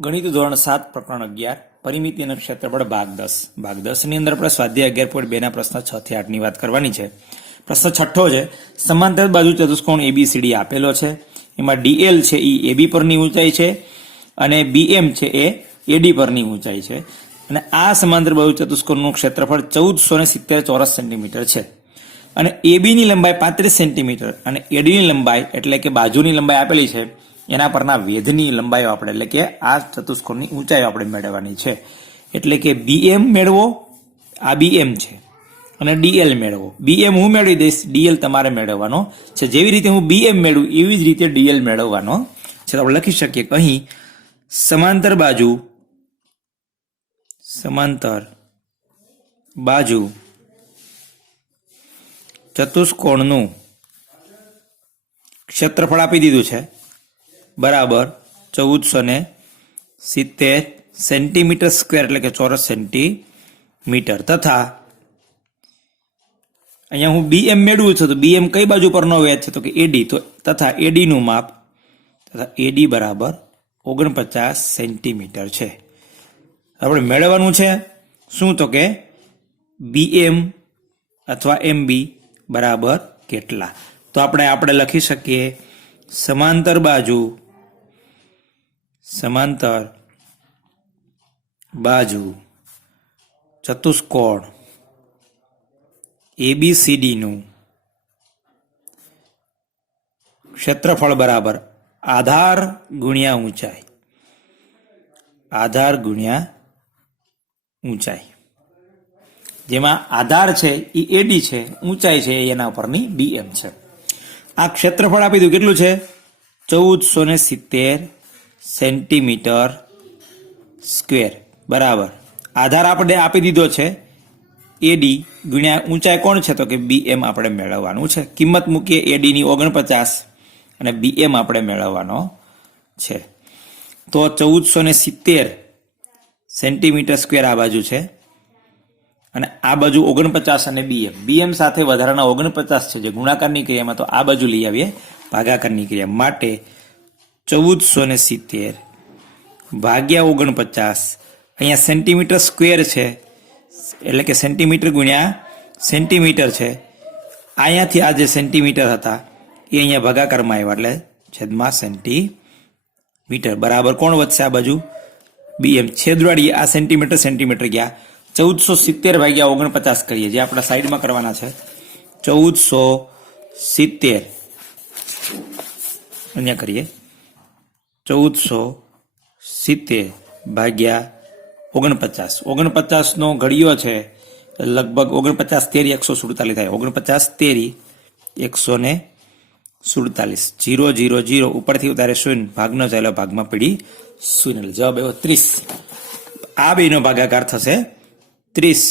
ગણિત ધોરણ 7 પ્રકરણ 11 પરિમિતિ અને ક્ષેત્રફળ ભાગ 10 ની અંદર આપણે સ્વાધ્યાય 11.2 ના પ્રશ્ન 6 થી 8 ની વાત કરવાની છે. પ્રશ્ન છઠ્ઠો છે, સમાંતર બાજુ ચતુષ્કોણ ABCD આપેલો છે. એમાં DL છે એ AB પરની ઊંચાઈ છે અને BM છે એ AD પરની ઊંચાઈ છે અને આ સમાંતર બાજુ ચતુષ્કોણનું ક્ષેત્રફળ 1470 ચોરસ સેન્ટીમીટર છે અને AB ની લંબાઈ 35 સેન્ટીમીટર અને AD ની લંબાઈ એટલે કે બાજુની લંબાઈ આપેલી છે એના પરના વેધની લંબાઈઓ આપણે એટલે કે આ ચતુષ્કોણની ઊંચાઈઓ આપણે મેળવવાની છે. એટલે કે BM મેળવો, આ BM છે અને DL મેળવો. BM હું મેળવી દઈશ, DL તમારે મેળવવાનો છે. જેવી રીતે હું BM મેળવું એવી જ રીતે DL મેળવવાનો છે. તો આપણે લખી શકીએ કે અહીં સમાંતર બાજુ ચતુષ્કોણનું ક્ષેત્રફળ આપી દીધું છે બરાબર 1470 સેન્ટીમીટર સ્ક્વેર એટલે કે ચોરસ સેન્ટીમીટર તથા અહીંયા હું BM મેળવું છું તો BM કઈ બાજુ પરનો વેધ છે તો કે AD, તો તથા AD નું માપ તથા AD બરાબર 49 સેન્ટીમીટર છે. આપણે મેળવવાનું છે શું તો કે BM અથવા MB બરાબર કેટલા. તો આપણે લખી શકીએ સમાંતર બાજુ ચતુષ્કોણ ABCD નું ક્ષેત્રફળ બરાબર આધાર ગુણ્યા ઊંચાઈ, જેમાં આધાર છે એ AD છે, ઊંચાઈ છે એના ઉપરની BM છે. આ ક્ષેત્રફળ આપી દીધું કેટલું છે 1470 સેન્ટીમીટર સ્ક્વેર બરાબર આધાર આપણે આપી દીધો છે AD ગુણ્યા ઊંચાઈ કોણ છે તો કે BM આપણે મેળવવાનું છે. કિંમત મૂકીએ AD ની 49 અને BM આપણે મેળવવાનો છે. તો 1470 સેન્ટીમીટર સ્ક્વેર આ બાજુ છે અને આ બાજુ 49 અને BM સાથે વધારાના 49 છે જે ગુણાકારની ક્રિયામાં, તો આ બાજુ લઈ આવીએ ભાગાકારની ક્રિયા માટે 1470 ભાગ્યા 49, અહીંયા સેન્ટીમીટર સ્ક્વેર છે એટલે કે સેન્ટીમીટર ગુણ્યા સેન્ટીમીટર છે. અહીંયાથી આ જે સેન્ટીમીટર હતા એ અહીંયા ભાગાકારમાં આવ્યા એટલે છેદમાં સેન્ટીમીટર બરાબર કોણ વધશે આ બાજુ BM. છેદવાળી આ સેન્ટીમીટર ગયા 1470 ભાગ્યા 49 કરીએ જે આપણા સાઈડમાં કરવાના છે. 1470 અહીંયા કરીએ 1470 ભાગ્યા 49 નો ઘડિયો છે લગભગ 49 તેરી 147 થાય. 49 તેરી 147 0 0 0 ઉપરથી ઉતારે 0 ભાગનો ચાલ્યો ભાગમાં પડી 0. જવાબ આવ્યો 30. આ બેનો ભાગાકાર થશે 30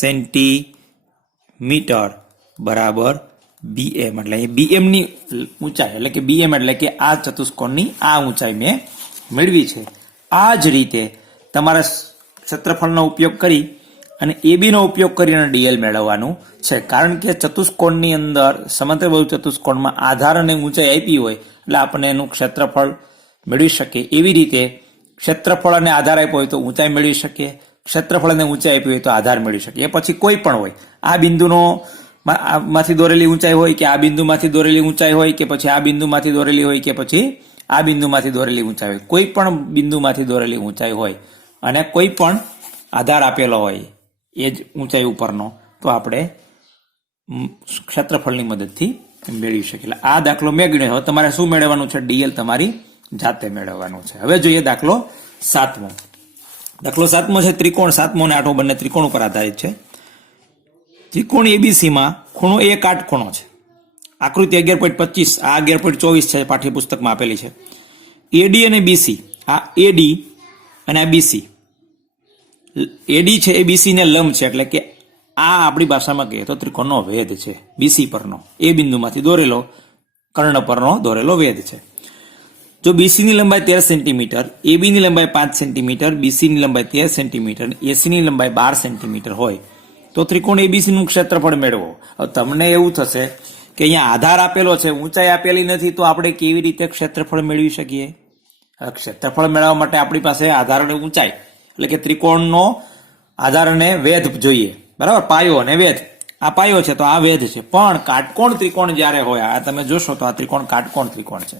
સેન્ટીમીટર બરાબર BM. એટલે અહીં BM ની ઊંચાઈ એટલે કે BM એટલે કે આ ચતુષ્કોણની આ ઊંચાઈ મેં મેળવી છે. આ જ રીતે તમારા ક્ષેત્રફળનો ઉપયોગ કરી અને AB નો ઉપયોગ કરીને DL મેળવવાનું છે. કારણ કે ચતુષ્કોણની અંદર સમાંતર બાજુ ચતુષ્કોણમાં આધાર અને ઊંચાઈ આપી હોય એટલે આપણે એનું ક્ષેત્રફળ મેળવી શકીએ. એવી રીતે ક્ષેત્રફળ અને આધાર આપ્યો હોય તો ઊંચાઈ મેળવી શકીએ, ક્ષેત્રફળ અને ઊંચાઈ આપી હોય તો આધાર મેળવી શકીએ. એ પછી કોઈ પણ હોય, આ બિંદુનો માંથી દોરેલી ઊંચાઈ હોય કે આ બિંદુમાંથી દોરેલી ઊંચાઈ હોય કે પછી આ બિંદુમાંથી દોરેલી હોય કે પછી આ બિંદુમાંથી દોરેલી ઊંચાઈ હોય, કોઈ પણ બિંદુમાંથી દોરેલી ઊંચાઈ હોય અને કોઈ પણ આધાર આપેલો હોય એ જ ઊંચાઈ ઉપરનો, તો આપણે ક્ષેત્રફળની મદદથી મેળવી શકીએ. આ દાખલો મેં ગણ્યો. હવે તમારે શું મેળવવાનું છે? DL તમારી જાતે મેળવવાનું છે. હવે જોઈએ દાખલો 7મો. દાખલો 7મો છે ત્રિકોણ 7મો અને 8મો બંને ત્રિકોણ ઉપર આધારિત છે. ત્રિકોણ ABC માં ખૂણો A કાટખૂણો છે. આકૃતિ 11.25 આ 11.24 છે પાઠ્યપુસ્તકમાં આપેલી છે. AD અને BC, આ AD અને આ BC, AD છે એ BC ને લંબ છે એટલે કે આ આપણી ભાષામાં કહીએ તો ત્રિકોણનો વેધ છે BC પરનો, એ બિંદુમાંથી દોરેલો કર્ણ પરનો દોરેલો વેધ છે. જો BC ની લંબાઈ 13 સેન્ટીમીટર, AB ની લંબાઈ 5 સેન્ટીમીટર, BC ની લંબાઈ 13 સેન્ટીમીટર, AC ની લંબાઈ 12 સેન્ટીમીટર હોય તો ત્રિકોણ ABC નું ક્ષેત્રફળ મેળવો. હવે તમને એવું થશે કે અહીંયા આધાર આપેલો છે, ઊંચાઈ આપેલી નથી, તો આપણે કેવી રીતે ક્ષેત્રફળ મેળવી શકીએ? ક્ષેત્રફળ મેળવવા માટે આપણી પાસે આધાર અને ઊંચાઈ એટલે કે ત્રિકોણનો આધાર અને વેધ જોઈએ, બરાબર, પાયો અને વેધ. આ પાયો છે તો આ વેધ છે. પણ કાટકોણ ત્રિકોણ જ્યારે હોય, આ તમે જોશો તો આ ત્રિકોણ કાટકોણ ત્રિકોણ છે.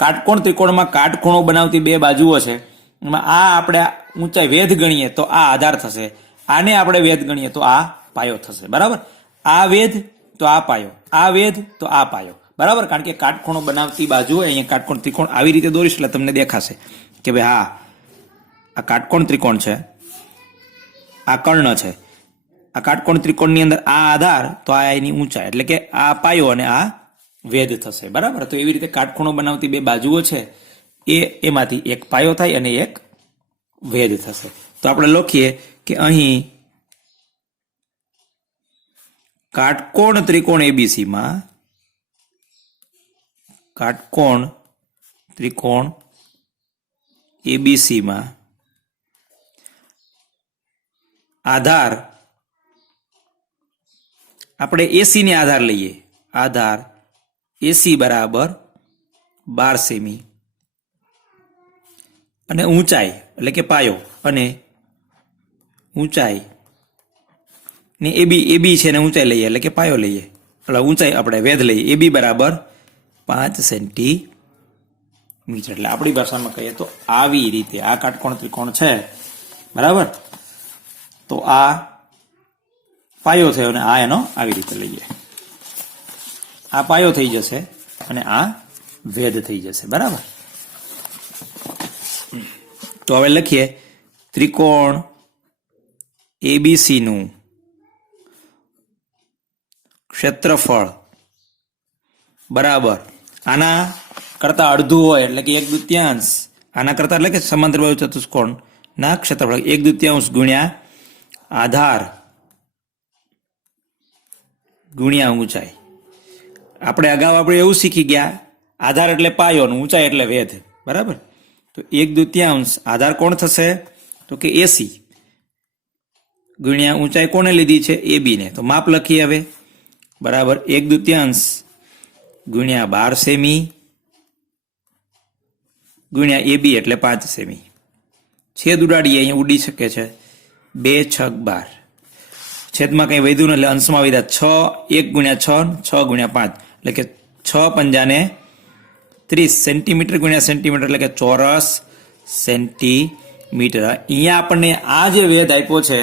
કાટકોણ ત્રિકોણમાં કાટખૂણો બનાવતી બે બાજુઓ છે. એમાં આ આપણે ઊંચાઈ વેધ ગણીએ તો આ આધાર થશે, આને આપણે વેધ ગણીએ તો આ પાયો થશે, બરાબર. આ વેધ તો આ પાયો, આ વેધ તો આ પાયો, બરાબર. કારણ કે કાટખૂણો બનાવતી બાજુ અહીંયા કાટકોણ ત્રિકોણ આવી રીતે દોરીશ એટલે તમને દેખાશે કે ભાઈ હા આ કાટકોણ ત્રિકોણ છે, આ કર્ણ છે. આ કાટકોણ ત્રિકોણની અંદર આ આધાર તો આ એની ઊંચાઈ એટલે કે આ પાયો અને આ વેધ થશે, બરાબર. તો એવી રીતે કાટખૂણો બનાવતી બે બાજુઓ છે એમાંથી એક પાયો થાય અને એક વેધ થશે. તો આપણે લખીએ કે અહીં કાટકોણ ત્રિકોણ એબીસી માં કાટકોણ ત્રિકોણ એબીસી માં આધાર આપણે એસી ને આધાર લઈએ, આધાર એસી બરાબર 12 સેમી અને ઊંચાઈ એટલે કે પાયો અને ઊંચાઈ ને એબી છે ને ઊંચાઈ લઈએ એટલે કે પાયો લઈએ, એટલે ઊંચાઈ આપણે વેધ લઈએ, એબી બરાબર 5 સેન્ટીમીટર. એટલે આપણી ભાષામાં કહીએ તો આવી રીતે આ કાટકોણ ત્રિકોણ છે, બરાબર. તો આ પાયો થયો અને આ એનો આવી રીતે લઈએ, આ પાયો થઈ જશે અને આ વેધ થઈ જશે, બરાબર. તો હવે લખીએ ત્રિકોણ એબીસી નું ક્ષેત્રફળ બરાબર આના કરતા અડધું હોય એટલે કે 1/2, આના કરતા એટલે કે સમાંતર બાજુ ચતુષ્કોણ ના ક્ષેત્રફળ 1/2 ગુણ્યા આધાર ગુણ્યા ઊંચાઈ. આપણે અગાઉ એવું શીખી ગયા, આધાર એટલે પાયો અને ઊંચાઈ એટલે વેધ, બરાબર. તો 1/2 આધાર કોણ થશે તો કે એસી ગુણ્યા ઊંચાઈ કોને લીધી છે એબી ને, તો માપ લખીએ હવે, બરાબર. 1/2 ગુણ્યા 12 સેમી ગુણ્યા એબી એટલે 5 સેમી. છેદ ઉડાડીએ, અહીંયા ઉડી શકે છે, 2 × 6 = 12. છેદમાં કંઈ વધ્યું એટલે અંશમાં વધ્યા 6, 1 ગુણ્યા 6, 6 ગુણ્યા 5 એટલે કે 6 પંજાને 30 સેન્ટીમીટર ગુણ્યા સેન્ટીમીટર એટલે કે ચોરસ સેન્ટીમીટર. અહીંયા આપણને આ જે વેધ આપ્યો છે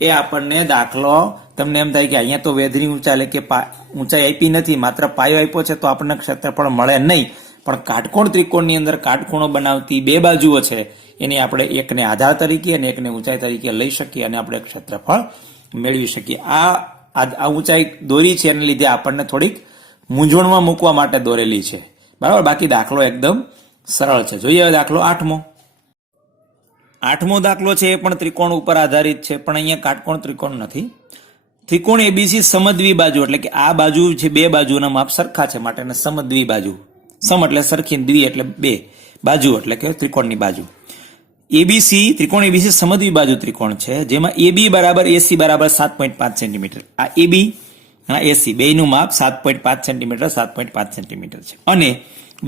એ આપણને દાખલો તમને એમ થાય કે અહીંયા તો વેધની ઊંચાઈ એટલે કે ઊંચાઈ આપી નથી, માત્ર પાયો આપ્યો છે તો આપણને ક્ષેત્રફળ મળે નહીં. પણ કાટકોણ ત્રિકોણની અંદર કાટખૂણો બનાવતી બે બાજુઓ છે એની આપણે એકને આધાર તરીકે અને એકને ઊંચાઈ તરીકે લઈ શકીએ અને આપણે ક્ષેત્રફળ મેળવી શકીએ. આ ઊંચાઈ દોરી છે એને લીધે આપણને થોડીક મૂંઝવણમાં મૂકવા માટે દોરેલી છે, બરાબર. બાકી દાખલો એકદમ સરળ છે. જોઈએ હવે દાખલો 8મો. 8મો દાખલો છે એ પણ ત્રિકોણ ઉપર આધારિત છે, પણ અહીંયા કાટકોણ ત્રિકોણ નથી. ત્રિકોણ એબીસી સમદ્વિ બાજુ એટલે કે આ બાજુ છે, બે બાજુના માપ સરખા છે માટે સમદ્વિ બાજુ. સમ એટલે સરખી, દ્વિ એટલે બે બાજુ એટલે કે ત્રિકોણની બાજુ. એબીસી ત્રિકોણ એબીસી સમદ્વિ બાજુ ત્રિકોણ છે જેમાં એબી બરાબર એસી બરાબર 7.5 સેન્ટીમીટર. આ એબી અને એસી બેયનું માપ 7.5 સેન્ટીમીટર 7.5 સેન્ટીમીટર છે અને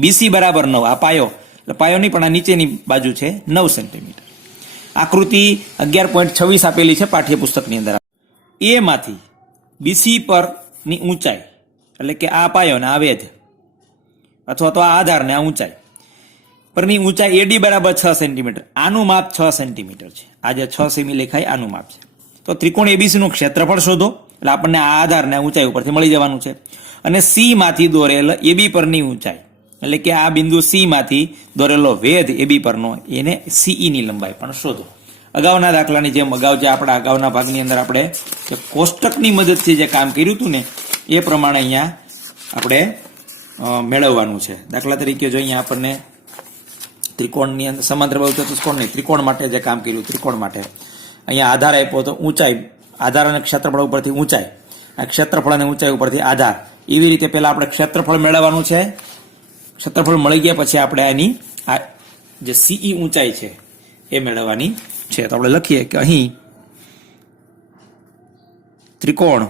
બીસી બરાબર 9, આ પાયો એટલે પાયો નહીં પણ આ નીચેની બાજુ છે 9 સેન્ટીમીટર. આકૃતિ 11.26 આપેલી છે પાઠ્યપુસ્તકની અંદર. એમાંથી બીસી પરની ઊંચાઈ એટલે કે આ પાયો ને આ વેધ અથવા તો આ આધાર ને આ ઊંચાઈ પરની ઊંચાઈ એડી બરાબર 6 સેન્ટીમીટર. આનું માપ 6 સેન્ટીમીટર છે. આ જે 6 સેમી લેખાય આનું માપ છે. તો ત્રિકોણ એબીસી નું ક્ષેત્રફળ શોધો એટલે આપણને આ આધાર ને ઊંચાઈ ઉપરથી મળી જવાનું છે. અને સી માંથી દોરેલ એબી પરની ઊંચાઈ એટલે કે આ બિંદુ સી માંથી દોરેલો વેધ એબી પરનો એને સીઈ ની લંબાઈ પણ શોધો. અગાઉના દાખલાની જેમ જે આપણા અગાઉના ભાગની અંદર આપણે કોષ્ટકની મદદથી જે કામ કર્યું હતું ને એ પ્રમાણે અહીંયા આપણે મેળવવાનું છે. દાખલા તરીકે જો અહીંયા આપણને ત્રિકોણની અંદર સમાંતર બાજુ ચતુષ્કોણ નહીં, ત્રિકોણ માટે જે કામ કર્યું, ત્રિકોણ માટે અહીંયા આધાર આપ્યો તો ઊંચાઈ, આધાર અને ક્ષેત્રફળ ઉપરથી ઊંચાઈ, આ ક્ષેત્રફળ અને ઊંચાઈ ઉપરથી આધાર. એવી રીતે પહેલા આપણે ક્ષેત્રફળ મેળવવાનું છે. ક્ષેત્રફળ મળી ગયા પછી આપણે આની આ જે સીઈ ઊંચાઈ છે એ મેળવવાની છે. તો આપણે લખીએ કે અહીં ત્રિકોણ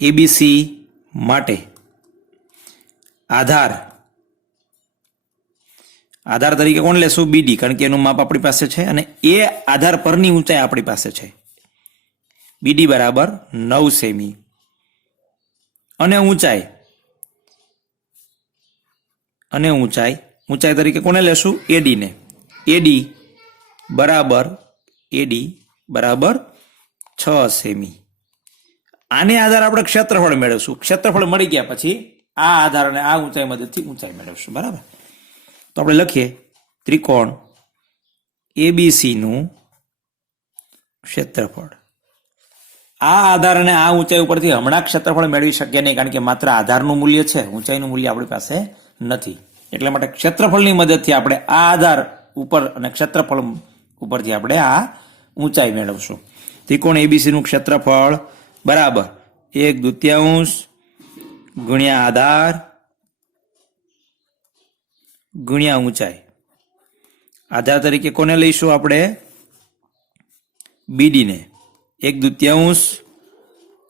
એબીસી માટે આધાર આધાર તરીકે કોણ લેશું? બીડી, કારણ કે એનું માપ આપણી પાસે છે અને એ આધાર પરની ઊંચાઈ આપણી પાસે છે. બીડી બરાબર 9 સેમી અને ઊંચાઈ તરીકે કોને લેશું? એડી ને. એડી બરાબર 6 સેમી. આને આધાર આપણે ક્ષેત્રફળ મેળવશું. ક્ષેત્રફળ મળી ગયા પછી આ આધાર અને આ ઊંચાઈ મદદથી ઊંચાઈ મેળવશું. બરાબર. તો આપણે લખીએ ત્રિકોણ એબીસી નું ક્ષેત્રફળ. આ આધાર અને આ ઊંચાઈ ઉપરથી હમણાં ક્ષેત્રફળ મેળવી શકીએ નહીં, કારણ કે માત્ર આધારનું મૂલ્ય છે, ઊંચાઈનું મૂલ્ય આપણી પાસે નથી. એટલા માટે ક્ષેત્રફળની મદદથી આપણે આ આધાર ઉપર અને ક્ષેત્રફળ ઉપરથી આપણે આ ઊંચાઈ મેળવશું. ત્રિકોણ એબીસી નું ક્ષેત્રફળ બરાબર 1/2 ગુણ્યા આધાર ગુણ્યા ઊંચાઈ. આધાર તરીકે કોને લઈશું આપણે? બીડી ને. 1/2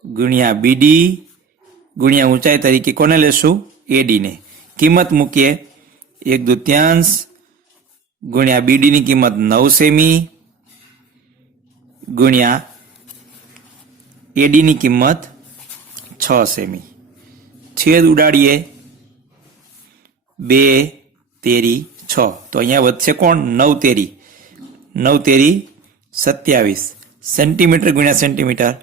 ગુણ્યા બીડી ગુણ્યા ઊંચાઈ તરીકે કોને લેશું? એડી ને. કિંમત મૂકીએ 1/2 ગુણ્યા બીડી ની કિંમત 9 સેમી ગુણ્યા એડી ની કિંમત 6 સેમી. છેદ ઉડાડીએ 2 તેરી 6. તો અહીંયા વધશે કોણ? 9 તેરી 27 સેન્ટીમીટર ગુણ્યા સેન્ટીમીટર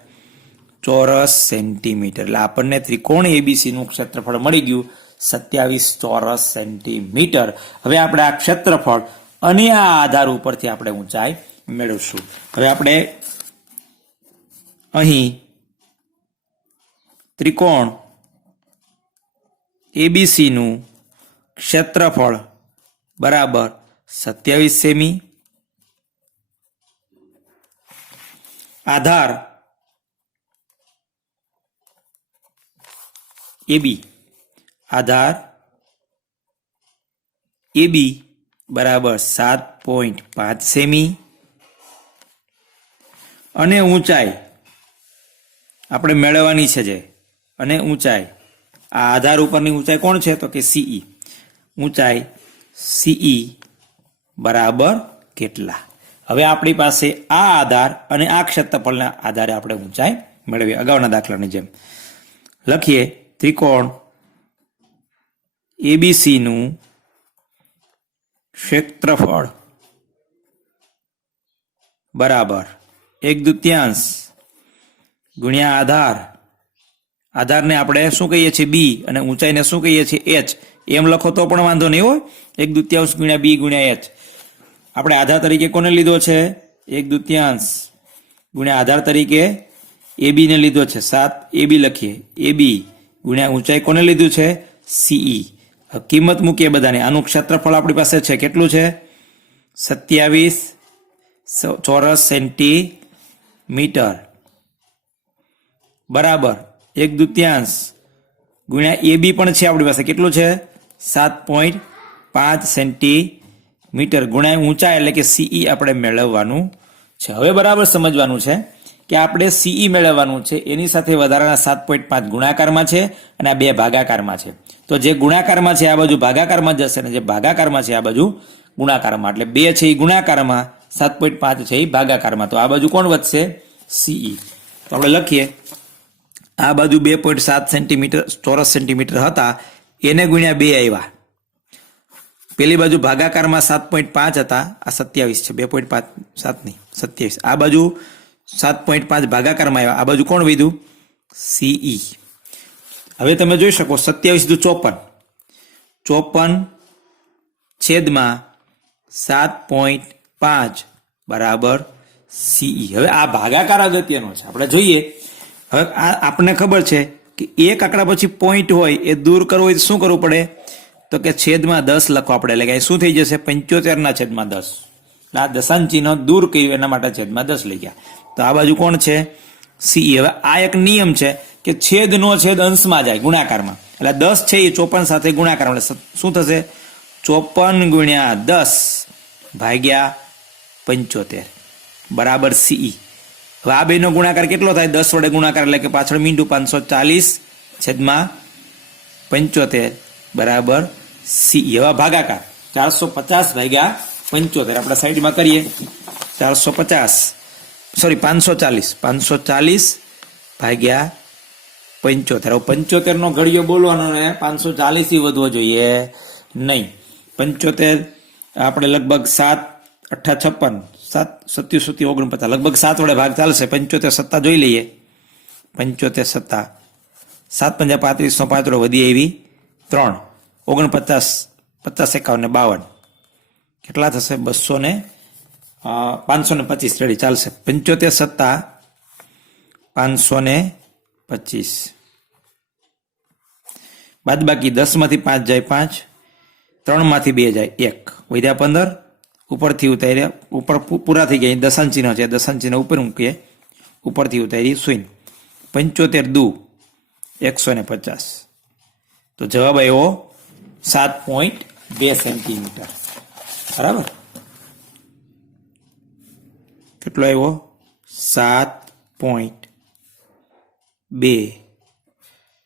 ચોરસ સેન્ટીમીટર. એટલે આપણને ત્રિકોણ એબીસી નું ક્ષેત્રફળ મળી ગયું 27 ચોરસ સેન્ટીમીટર. હવે આપણે આ ક્ષેત્રફળ અને આ આધાર ઉપરથી આપણે ઊંચાઈ મેળવશું. હવે આપણે અહીં ત્રિકોણ એબીસી નું ક્ષેત્રફળ બરાબર 27 સેમી, આધાર એબી બરાબર 7.5 સેમી અને ઊંચાઈ આપણે મેળવવાની છે જે, અને ઊંચાઈ આ આધાર ઉપરની ઊંચાઈ કોણ છે? તો કે સીઈ. ઊંચાઈ સીઈ બરાબર કેટલા? હવે આપણી પાસે આ આધાર અને આ ક્ષેત્રફળના આધારે આપણે ઊંચાઈ મેળવીએ. અગાઉના દાખલાની જેમ લખીએ ત્રિકોણ એબીસી નું ક્ષેત્રફળ બરાબર 1/2 ગુણ્યા આધારને આપણે શું કહીએ છીએ? બી, અને ઊંચાઈને શું કહીએ છીએ? એચ. એમ લખો તો પણ વાંધો નહીં હોય. 1/2 ગુણ્યા બી ગુણ્યા એચ. આપણે આધાર તરીકે કોને લીધો છે? 1/2 ગુણ્યા આધાર તરીકે એબી ને લીધો છે. 7 એબી લખીએ. એબી ગુણ્યા ઊંચાઈ કોને લીધું છે? સીઈ. કિંમત મૂકીએ બધાને. આનું ક્ષેત્રફળ આપણી પાસે છે કેટલું છે? 27 ચોરસ સેન્ટીમીટર બરાબર 1/2 ગુણ્યા એબી પણ છે આપણી પાસે. કેટલું છે? 7.5 સેન્ટીમીટર ગુણ્યા ઊંચાઈ એટલે કે સીઈ આપણે મેળવવાનું છે. હવે બરાબર સમજવાનું છે કે આપણે સીઈ મેળવવાનું છે, એની સાથે વધારાના 7.5 ગુણાકારમાં છે અને આ 2 ભાગાકારમાં છે. તો જે ગુણાકારમાં છે આ બાજુ ભાગાકારમાં જશે અને જે ભાગાકારમાં છે આ બાજુ ગુણાકારમાં. એટલે 2 છે એ ગુણાકારમાં, 7.5 છે એ ભાગાકારમાં. તો આ બાજુ કોણ વધશે? સીઈ. તો આપણે લખીએ આ બાજુ 2.7 સેન્ટીમીટર ચોરસ સેન્ટીમીટર હતા, એને ગુણ્યા 2 આવ્યા. પેલી બાજુ ભાગાકારમાં 7.5 હતા, આ 27 છે. 2.5 7 નહીં 27. આ બાજુ 7.5 ભાગાકારમાં આવ્યા, આ બાજુ કોણ વધ્યું? સીઈ. હવે તમે જોઈ શકો 27 × 54 છેદમાં 7.5 બરાબર સીઈ. હવે આ ભાગાકાર અગત્યનો છે, આપણે જોઈએ. હવે આપણને ખબર છે કે એક આંકડા પછી પોઈન્ટ હોય એ દૂર કરવો હોય તો શું કરવું પડે? તો કે છેદમાં 10 લખવા પડે. એટલે કે શું થઈ જશે? 75/10. આ દશાંશ ચિહ્ન દૂર કર્યું એના માટે છેદમાં 10 લઈ ગયા. તો આ બાજુ કોણ છે? સીઈ. હવે આ એક નિયમ છે કે છેદનો છેદ અંશમાં જાય ગુણાકારમાં. એટલે 10 છે એ 54 સાથે ગુણાકાર, એટલે શું થશે? 54 × 10 ભાગ્યા 75 બરાબર સીઈ. હવે આ બેનો ગુણાકાર કેટલો થાય? 10 વડે ગુણાકાર એટલે કે પાછળ મીંડું 540/75 બરાબર સીઈ. હવે ભાગાકાર. તો 450 ભાગ્યા 75 આપણે સાઈડમાં કરીએ. 450 સોરી 540 ભાગ્યા 75. હવે 75 નો ઘડિયો બોલવાનો ને 540 થી વધવો જોઈએ નહીં. 75 આપણે લગભગ 7 8 56 7 27 49 લગભગ 7 વડે ભાગ ચાલશે. 75 સત્તા જોઈ લઈએ. 75 સત્તા 7 5 35 નો પાંચડો વધી આવી 3 49 50 51 ને 52 કેટલા થશે? 200 ને 525 રેડી ચાલશે. 75 સત્તા 525 બાદ બાકી 10 માંથી 5 જાય 5 3 માંથી 2 જાય 1 વધ્યા 15 ઉપરથી ઉતાર્યા ઉપર પૂરા થઈ ગયા. દશાંશ ચિહ્ન છે, દશાંશ ચિહ્ન ઉપર મૂકીએ, ઉપરથી ઉતારી શૂન્ય. 75 દુ 150. તો જવાબ આવ્યો 7.2 સેન્ટીમીટર. બરાબર, કેટલો આવ્યો? 7.2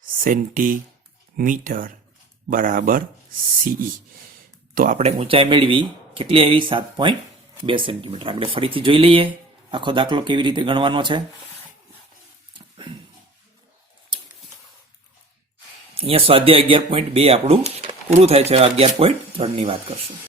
સેન્ટીમીટર બરાબર સીઈ. તો આપણે ઊંચાઈ મેળવી કેટલી આવી? 7.2 સેન્ટીમીટર. આપણે ફરીથી જોઈ લઈએ આખો દાખલો કેવી રીતે ગણવાનો છે. અહીંયા સ્વાધ્યાય 11.2 આપણું પૂરું થાય છે. 11.3 ની વાત કરશું.